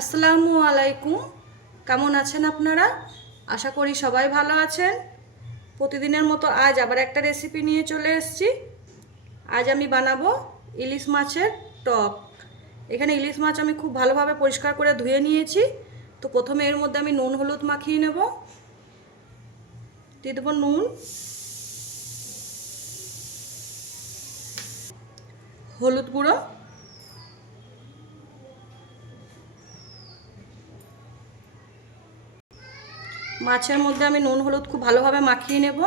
আসসালামু আলাইকুম। কেমন আছেন আপনারা? আশা করি সবাই ভালো আছেন। প্রতিদিনের মতো আজ আবার একটা রেসিপি নিয়ে চলে এসেছি। আজ আমি বানাবো ইলিশ মাছের টক। এখানে ইলিশ মাছ আমি খুব ভালোভাবে পরিষ্কার করে ধুয়ে নিয়েছি। তো প্রথমে এর মধ্যে আমি নুন হলুদ মাখিয়ে নেব। দিয়ে দেবো নুন, হলুদ গুঁড়ো, মাছের মধ্যে আমি নুন হলুদ খুব ভালোভাবে মাখিয়ে নেব।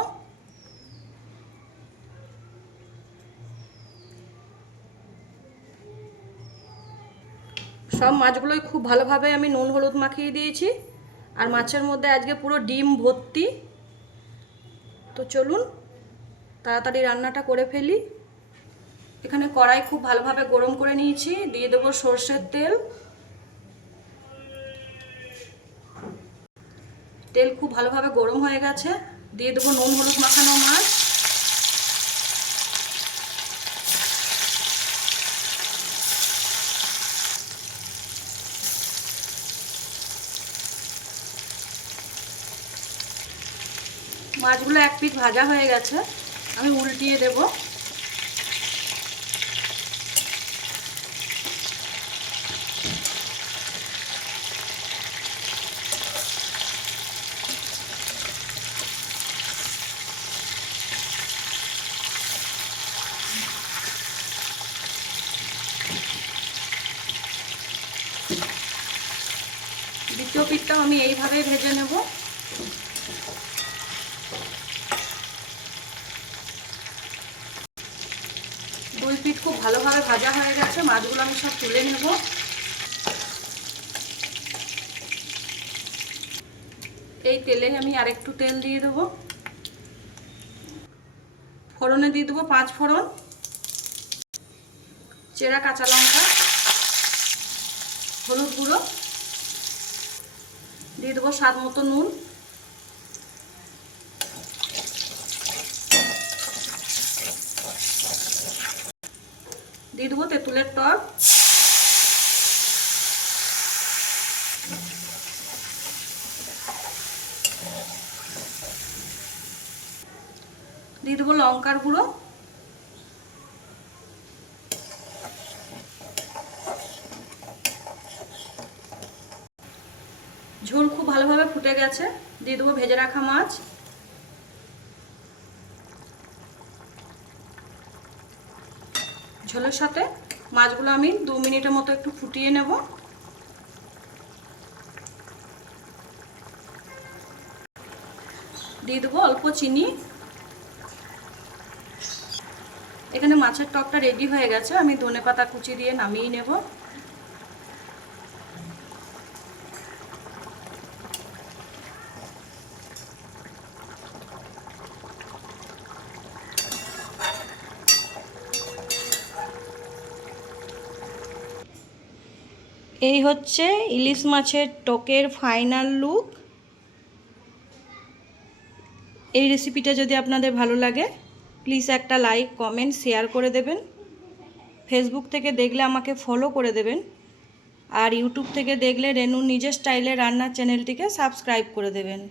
সব মাছগুলোই খুব ভালোভাবে আমি নুন হলুদ মাখিয়ে দিয়েছি। আর মাছের মধ্যে আজকে পুরো ডিম ভর্তি। তো চলুন তাড়াতাড়ি রান্নাটা করে ফেলি। এখানে কড়াই খুব ভালোভাবে গরম করে নিয়েছি। দিয়ে দেবো সর্ষের তেল। তেল খুব ভালোভাবে গরম হয়ে গেছে। দিয়ে দেবো নুন হলুদ মাখানো মাছ। মাছগুলো এক পিঠ ভাজা হয়ে গেছে, আমি উল্টিয়ে দেব। দ্বিতীয় পিঠটাও আমি এইভাবেই ভেজে নেব। দুই পিঠ খুব ভালোভাবে ভাজা হয়ে গেছে। মাছগুলো আমি সব তুলে নেব। এই তেলে আমি আরেকটু তেল দিয়ে দেবো। ফোড়নে দিয়ে দেবো 5 ফোড়ন, চেরা কাঁচা লঙ্কা, হলুদ গুঁড়ো, দিয়ে দেবো স্বাদ মতো নুন, দিয়ে দেবো তেঁতুলের টক, দিয়ে দেবো লঙ্কার গুঁড়ো, ঝোল খুব ভালোভাবে ফুটে গেছে। দিয়ে দেবো ভেজে রাখা মাছ। ঝোলের সাথে মাছগুলো আমি 2 মিনিটের মতো একটু ফুটিয়ে নেব। দিয়ে দেবো অল্প চিনি। এখানে মাছের টকটা রেডি হয়ে গেছে। আমি ধনেপাতা কুচি দিয়ে নামিয়ে নেব। এই হচ্ছে ইলিশ মাছের টকের ফাইনাল লুক। এই রেসিপিটা যদি আপনাদের ভালো লাগে প্লিজ একটা লাইক, কমেন্ট, শেয়ার করে দেবেন। ফেসবুক থেকে দেখলে আমাকে ফলো করে দেবেন। আর ইউটিউব থেকে দেখলে রেনু নিজের স্টাইলে রান্নার চ্যানেলটিকে সাবস্ক্রাইব করে দেবেন।